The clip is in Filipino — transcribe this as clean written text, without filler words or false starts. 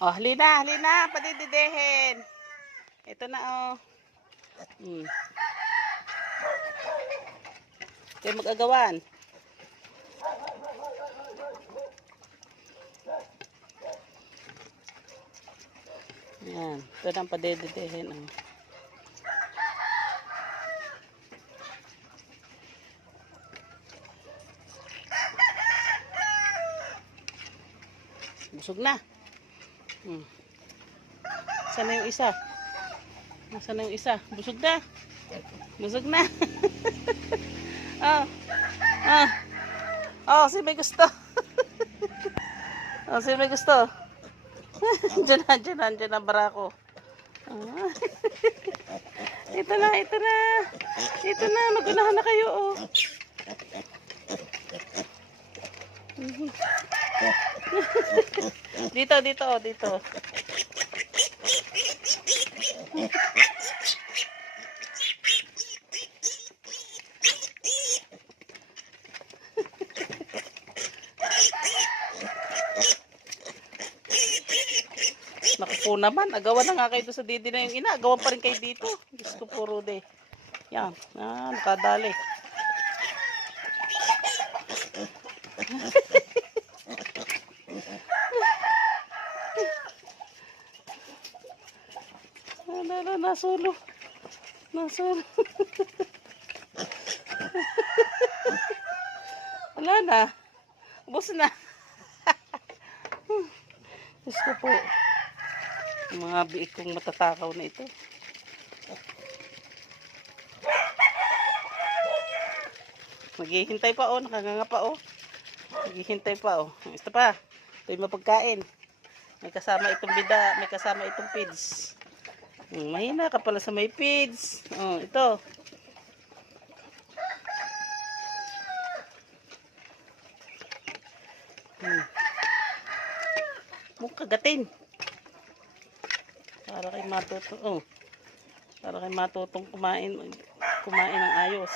Oh, halina, halina, padididehin. Ito na, oh. Kayo mag-agawan. Yan, ito na ang padididehin, oh. Busog na. Saan na yung isa? Nasaan na yung isa? Busog na. Busog na. Oh. Ah. Oh, si may gusto. Oh, si may gusto. Diyan na barako. Ah. Ito na, ito na. Ito na, magunahan na kayo, oh. Dito, dito, oh, dito. Naku po naman, agawan na nga kayo sa didi na yung ina. Agawan pa rin kayo dito. Diyos ko po, Rude. Yan, nakadali. Nasulo. Nasulo. Wala na. Ubus na. Diyos ko po. Mga biik kong matatakaw na ito. Maghihintay pa, oh. Nakanganga pa, oh. Maghihintay pa, oh. Ito pa. Ito yung mapagkain. May kasama itong bida. May kasama itong pids. Mahina ka pala sa may pids. Oh, ito. Mukha kagatin. Para kay matutong, oh. Para kay matutong kumain ng ayos.